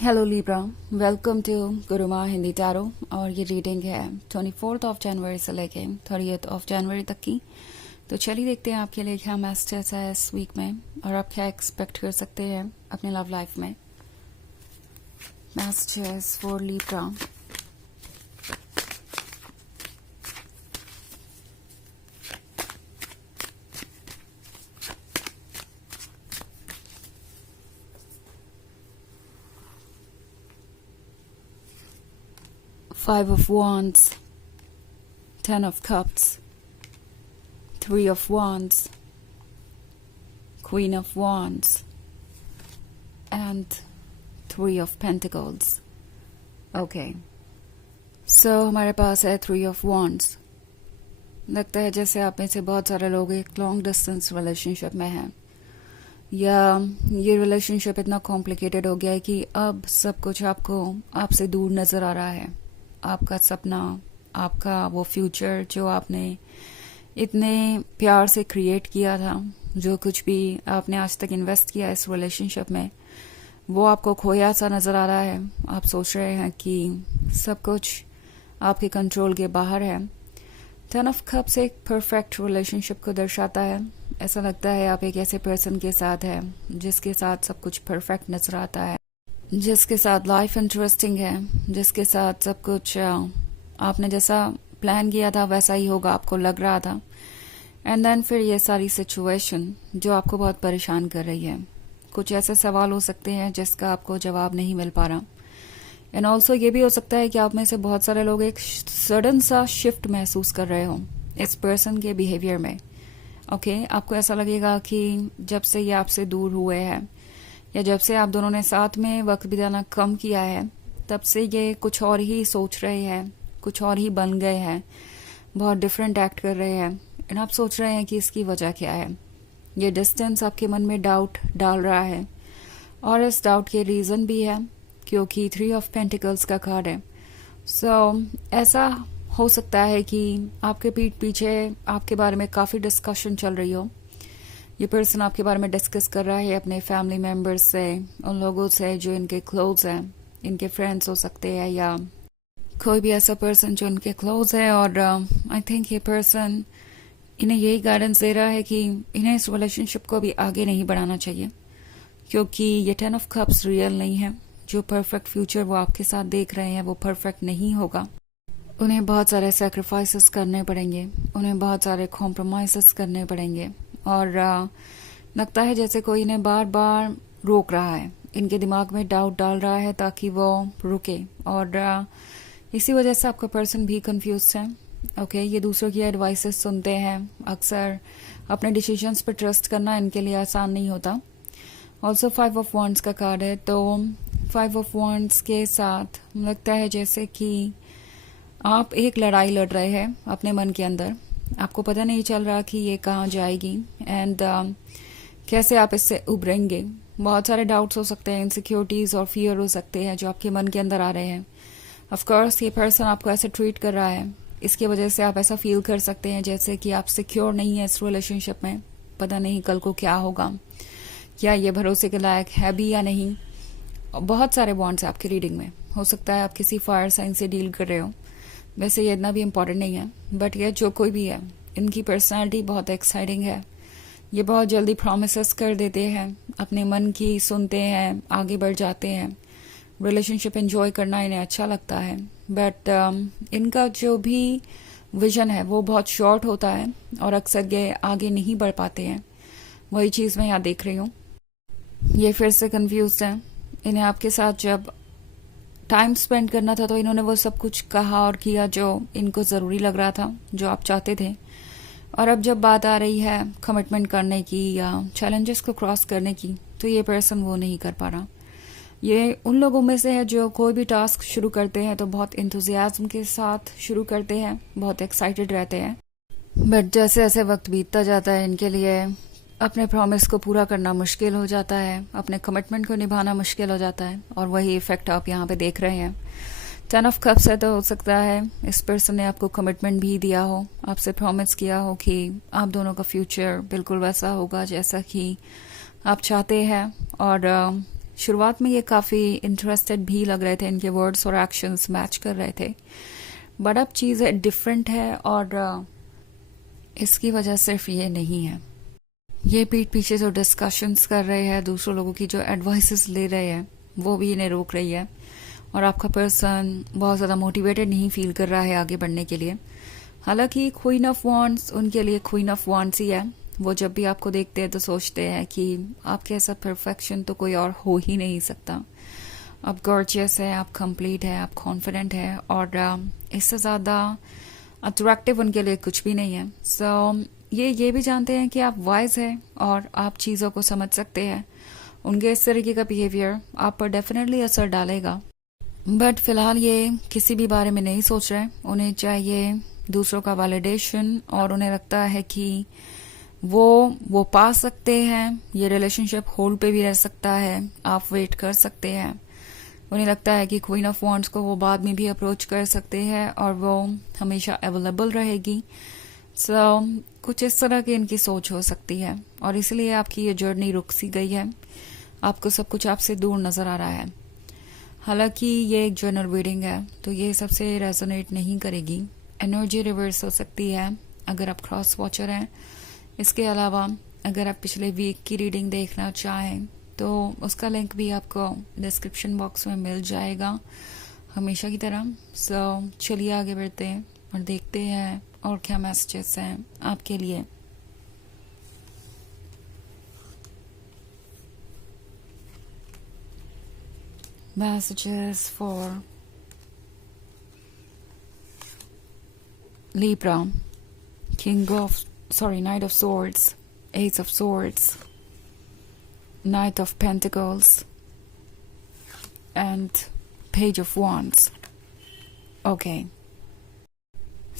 Hello Libra, welcome to Guruma Hindi tarot. और ये reading है 24 ऑफ जनवरी से लेके 30 ऑफ जनवरी तक की। तो चलिए देखते हैं आपके लिए क्या मैसेज है इस वीक में और आप क्या एक्सपेक्ट कर सकते हैं अपने लव लाइफ में। Message for Libra. Five of Wands, Ten of Cups, Three of Wands, Queen of Wands, and Three of Pentacles. Okay. So हमारे पास है Three of Wands. लगता है जैसे आप में से बहुत सारे लोग एक लॉन्ग डिस्टेंस रिलेशनशिप में हैं, या ये रिलेशनशिप इतना कॉम्प्लिकेटेड हो गया है कि अब सब कुछ आपको आपसे दूर नज़र आ रहा है। आपका सपना, आपका वो फ्यूचर जो आपने इतने प्यार से क्रिएट किया था, जो कुछ भी आपने आज तक इन्वेस्ट किया इस रिलेशनशिप में, वो आपको खोया सा नज़र आ रहा है। आप सोच रहे हैं कि सब कुछ आपके कंट्रोल के बाहर है। टेन ऑफ कप्स एक परफेक्ट रिलेशनशिप को दर्शाता है। ऐसा लगता है आप एक ऐसे पर्सन के साथ हैं जिसके साथ सब कुछ परफेक्ट नज़र आता है, जिसके साथ लाइफ इंटरेस्टिंग है, जिसके साथ सब कुछ आपने जैसा प्लान किया था वैसा ही होगा, आपको लग रहा था। एंड देन फिर ये सारी सिचुएशन जो आपको बहुत परेशान कर रही है। कुछ ऐसे सवाल हो सकते हैं जिसका आपको जवाब नहीं मिल पा रहा। एंड ऑल्सो ये भी हो सकता है कि आप में से बहुत सारे लोग एक सडन सा शिफ्ट महसूस कर रहे हो इस पर्सन के बिहेवियर में। ओके, आपको ऐसा लगेगा कि जब से ये आपसे दूर हुए हैं या जब से आप दोनों ने साथ में वक्त बिताना कम किया है, तब से ये कुछ और ही सोच रहे हैं, कुछ और ही बन गए हैं, बहुत डिफरेंट एक्ट कर रहे हैं। एंड आप सोच रहे हैं कि इसकी वजह क्या है। ये डिस्टेंस आपके मन में डाउट डाल रहा है, और इस डाउट के रीज़न भी है क्योंकि थ्री ऑफ पेंटिकल्स का कार्ड है। सो ऐसा हो सकता है कि आपके पीठ पीछे आपके बारे में काफ़ी डिस्कशन चल रही हो। ये पर्सन आपके बारे में डिस्कस कर रहा है अपने फैमिली मेम्बर्स से, उन लोगों से जो इनके क्लोज हैं, इनके फ्रेंड्स हो सकते हैं या कोई भी ऐसा पर्सन जो इनके क्लोज है। और आई थिंक ये पर्सन इन्हें यही गाइडेंस दे रहा है कि इन्हें इस रिलेशनशिप को अभी आगे नहीं बढ़ाना चाहिए, क्योंकि ये टेन ऑफ कप्स रियल नहीं है। जो परफेक्ट फ्यूचर वो आपके साथ देख रहे हैं वो परफेक्ट नहीं होगा। उन्हें बहुत सारे सेक्रीफाइसेस करने पड़ेंगे, उन्हें बहुत सारे कॉम्प्रोमाइज़ करने पड़ेंगे। और लगता है जैसे कोई इन्हें बार बार रोक रहा है, इनके दिमाग में डाउट डाल रहा है ताकि वो रुके। और इसी वजह से आपका पर्सन भी कंफ्यूज है। ओके, ये दूसरों की एडवाइसेस सुनते हैं। अक्सर अपने डिसीजंस पर ट्रस्ट करना इनके लिए आसान नहीं होता। ऑल्सो फाइव ऑफ वॉन्ड्स का कार्ड है, तो फाइव ऑफ वॉन्ड्स के साथ लगता है जैसे कि आप एक लड़ाई लड़ रहे हैं अपने मन के अंदर। आपको पता नहीं चल रहा कि ये कहाँ जाएगी एंड कैसे आप इससे उभरेंगे। बहुत सारे डाउट्स हो सकते हैं, इनसिक्योरिटीज़ और फियर हो सकते हैं जो आपके मन के अंदर आ रहे हैं। ऑफ कोर्स ये पर्सन आपको ऐसे ट्रीट कर रहा है, इसकी वजह से आप ऐसा फील कर सकते हैं जैसे कि आप सिक्योर नहीं है इस रिलेशनशिप में। पता नहीं कल को क्या होगा, क्या ये भरोसे के लायक है भी या नहीं। बहुत सारे बॉन्ड्स आपकी रीडिंग में। हो सकता है आप किसी फायर साइन से डील कर रहे हो। वैसे ये इतना भी इम्पोर्टेंट नहीं है, बट ये जो कोई भी है, इनकी पर्सनालिटी बहुत एक्साइटिंग है। ये बहुत जल्दी प्रॉमिसेस कर देते हैं, अपने मन की सुनते हैं, आगे बढ़ जाते हैं। रिलेशनशिप एंजॉय करना इन्हें अच्छा लगता है, बट इनका जो भी विजन है वो बहुत शॉर्ट होता है और अक्सर ये आगे नहीं बढ़ पाते हैं। वही चीज़ मैं यहाँ देख रही हूँ। ये फिर से कंफ्यूज है। इन्हें आपके साथ जब टाइम स्पेंड करना था तो इन्होंने वो सब कुछ कहा और किया जो इनको ज़रूरी लग रहा था, जो आप चाहते थे। और अब जब बात आ रही है कमिटमेंट करने की या चैलेंजेस को क्रॉस करने की, तो ये पर्सन वो नहीं कर पा रहा। ये उन लोगों में से है जो कोई भी टास्क शुरू करते हैं तो बहुत इंथुजियाज्म के साथ शुरू करते हैं, बहुत एक्साइटेड रहते हैं, बट जैसे जैसे वक्त बीतता जाता है इनके लिए अपने प्रॉमिस को पूरा करना मुश्किल हो जाता है, अपने कमिटमेंट को निभाना मुश्किल हो जाता है। और वही इफेक्ट आप यहाँ पे देख रहे हैं। टेन ऑफ कप्स है, तो हो सकता है इस पर्सन ने आपको कमिटमेंट भी दिया हो, आपसे प्रॉमिस किया हो कि आप दोनों का फ्यूचर बिल्कुल वैसा होगा जैसा कि आप चाहते हैं। और शुरुआत में ये काफ़ी इंटरेस्टेड भी लग रहे थे, इनके वर्ड्स और एक्शंस मैच कर रहे थे, बट अब चीज़ें डिफरेंट है और इसकी वजह सिर्फ ये नहीं है। ये पीठ पीछे जो डिस्कशंस कर रहे हैं, दूसरों लोगों की जो एडवाइसेस ले रहे हैं, वो भी इन्हें रोक रही है और आपका पर्सन बहुत ज़्यादा मोटिवेटेड नहीं फील कर रहा है आगे बढ़ने के लिए। हालांकि क्वीन ऑफ वॉन्ड्स उनके लिए क्वीन ऑफ वॉन्ड्स ही है। वो जब भी आपको देखते हैं तो सोचते हैं कि आपके ऐसा परफेक्शन तो कोई और हो ही नहीं सकता। आप गॉर्जियस है, आप कंप्लीट है, आप कॉन्फिडेंट है और इससे ज़्यादा अट्रैक्टिव उनके लिए कुछ भी नहीं है। सो ये भी जानते हैं कि आप वाइज है और आप चीज़ों को समझ सकते हैं। उनके इस तरीके का बिहेवियर आप पर डेफिनेटली असर डालेगा, बट फिलहाल ये किसी भी बारे में नहीं सोच रहे। उन्हें चाहिए दूसरों का वैलिडेशन और उन्हें लगता है कि वो पा सकते हैं, ये रिलेशनशिप होल्ड पे भी रह सकता है, आप वेट कर सकते हैं। उन्हें लगता है कि क्वीन ऑफ वॉन्ड्स को वो बाद में भी अप्रोच कर सकते हैं और वो हमेशा अवेलेबल रहेगी। सो कुछ इस तरह की इनकी सोच हो सकती है और इसलिए आपकी ये जर्नी रुक सी गई है। आपको सब कुछ आपसे दूर नजर आ रहा है। हालांकि ये एक जनरल रीडिंग है तो ये सबसे रेजोनेट नहीं करेगी। एनर्जी रिवर्स हो सकती है अगर आप क्रॉस वॉचर हैं। इसके अलावा अगर आप पिछले वीक की रीडिंग देखना चाहें तो उसका लिंक भी आपको डिस्क्रिप्शन बॉक्स में मिल जाएगा हमेशा की तरह। सो चलिए आगे बढ़ते हैं और देखते हैं और क्या मैसेजेस हैं आपके लिए। Messages for Libra, Knight of Swords, Ace of Swords, Knight of Pentacles, and Page of Wands. Okay.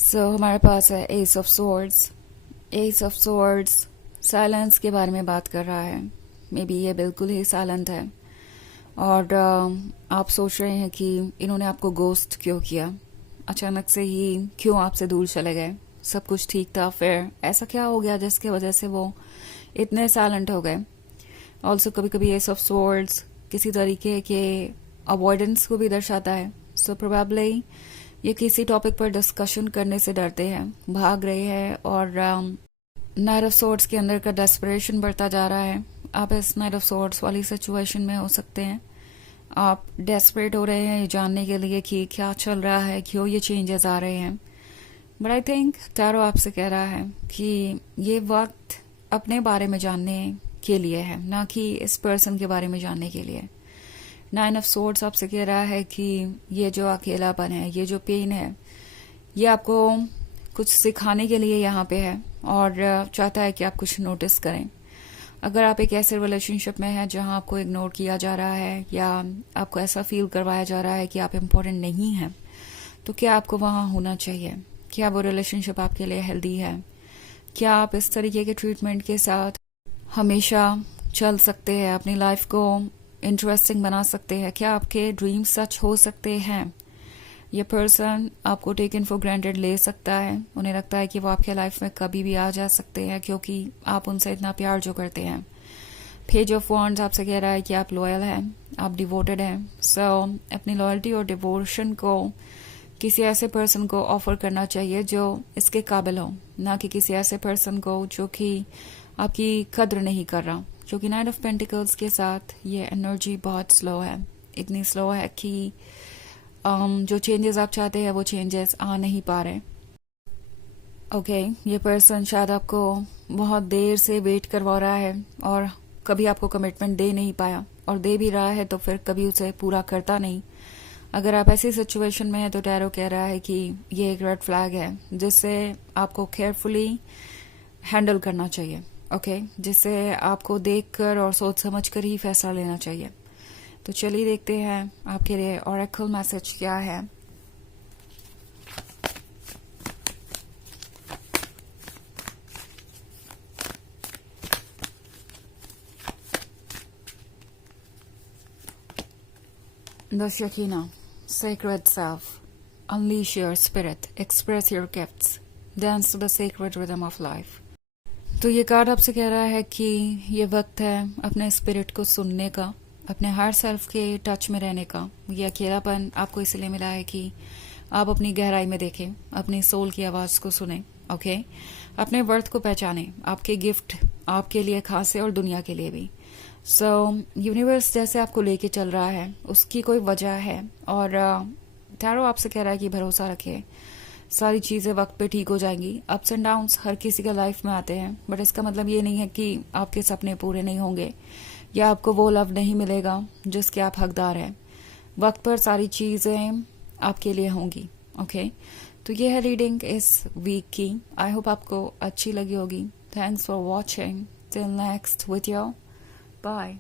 So हमारे पास है Ace of Swords. Ace of Swords silence के बारे में बात कर रहा है। मे बी ये बिल्कुल ही साइलेंट है और आप सोच रहे हैं कि इन्होंने आपको गोस्ट क्यों किया, अचानक से ही क्यों आपसे दूर चले गए। सब कुछ ठीक था, फिर ऐसा क्या हो गया जिसके वजह से वो इतने साइलेंट हो गए। ऑल्सो कभी कभी एस ऑफ स्वॉर्ड्स किसी तरीके के अवॉइडेंस को भी दर्शाता है। सो प्रोबेबली ये किसी टॉपिक पर डिस्कशन करने से डरते हैं, भाग रहे हैं और नाइट ऑफ स्वॉर्ड्स के अंदर का डेस्परेशन बढ़ता जा रहा है। आप इस नाइट ऑफ स्वॉर्ड्स वाली सिचुएशन में हो सकते हैं। आप डेस्परेट हो रहे हैं ये जानने के लिए कि क्या चल रहा है, क्यों ये चेंजेस आ रहे हैं। बट आई थिंक टैरो आपसे कह रहा है कि ये वक्त अपने बारे में जानने के लिए है, ना कि इस पर्सन के बारे में जानने के लिए। नाइन ऑफ स्वॉर्ड्स आपसे कह रहा है कि ये जो अकेलापन है, ये जो पेन है, ये आपको कुछ सिखाने के लिए यहाँ पे है और चाहता है कि आप कुछ नोटिस करें। अगर आप एक ऐसे रिलेशनशिप में हैं जहां आपको इग्नोर किया जा रहा है या आपको ऐसा फील करवाया जा रहा है कि आप इम्पोर्टेंट नहीं हैं, तो क्या आपको वहां होना चाहिए? क्या वो रिलेशनशिप आपके लिए हेल्दी है? क्या आप इस तरीके के ट्रीटमेंट के साथ हमेशा चल सकते हैं, अपनी लाइफ को इंटरेस्टिंग बना सकते हैं? क्या आपके ड्रीम्स सच हो सकते हैं? ये पर्सन आपको टेकन फॉर ग्रांटेड ले सकता है। उन्हें लगता है कि वो आपके लाइफ में कभी भी आ जा सकते हैं क्योंकि आप उनसे इतना प्यार जो करते हैं। पेज ऑफ वॉन्ड्स आपसे कह रहा है कि आप लॉयल हैं, आप डिवोटेड हैं। सो अपनी लॉयल्टी और डिवोशन को किसी ऐसे पर्सन को ऑफर करना चाहिए जो इसके काबिल हो, ना कि किसी ऐसे पर्सन को जो कि आपकी कद्र नहीं कर रहा। क्योंकि नाइट ऑफ पेंटिकल्स के साथ ये एनर्जी बहुत स्लो है, इतनी स्लो है कि जो चेंजेस आप चाहते हैं वो चेंजेस आ नहीं पा रहे। ओके, ये पर्सन शायद आपको बहुत देर से वेट करवा रहा है और कभी आपको कमिटमेंट दे नहीं पाया, और दे भी रहा है तो फिर कभी उसे पूरा करता नहीं। अगर आप ऐसी सिचुएशन में हैं तो टैरो कह रहा है कि ये एक रेड फ्लैग है जिससे आपको केयरफुली हैंडल करना चाहिए। ओके, जिससे आपको देखकर और सोच समझ कर ही फैसला लेना चाहिए। तो चलिए देखते हैं आपके लिए ऑरेकल मैसेज क्या है। The Shekinah, sacred self, unleash your spirit, express your gifts, dance to the sacred rhythm of life. तो ये कार्ड आपसे कह रहा है कि ये वक्त है अपने स्पिरिट को सुनने का, अपने हायर सेल्फ के टच में रहने का। ये अकेलापन आपको इसलिए मिला है कि आप अपनी गहराई में देखें, अपनी सोल की आवाज को सुने। ओके, अपने वर्थ को पहचाने। आपके गिफ्ट आपके लिए खास है और दुनिया के लिए भी। सो यूनिवर्स जैसे आपको लेके चल रहा है उसकी कोई वजह है, और टैरो आपसे कह रहा है कि भरोसा रखिए, सारी चीजें वक्त पे ठीक हो जाएंगी। अप्स एंड डाउन्स हर किसी के लाइफ में आते हैं, बट इसका मतलब ये नहीं है कि आपके सपने पूरे नहीं होंगे या आपको वो लव नहीं मिलेगा जिसके आप हकदार हैं। वक्त पर सारी चीजें आपके लिए होंगी। ओके, तो ये है रीडिंग इस वीक की। आई होप आपको अच्छी लगी होगी। Thanks for watching. Till next video, bye.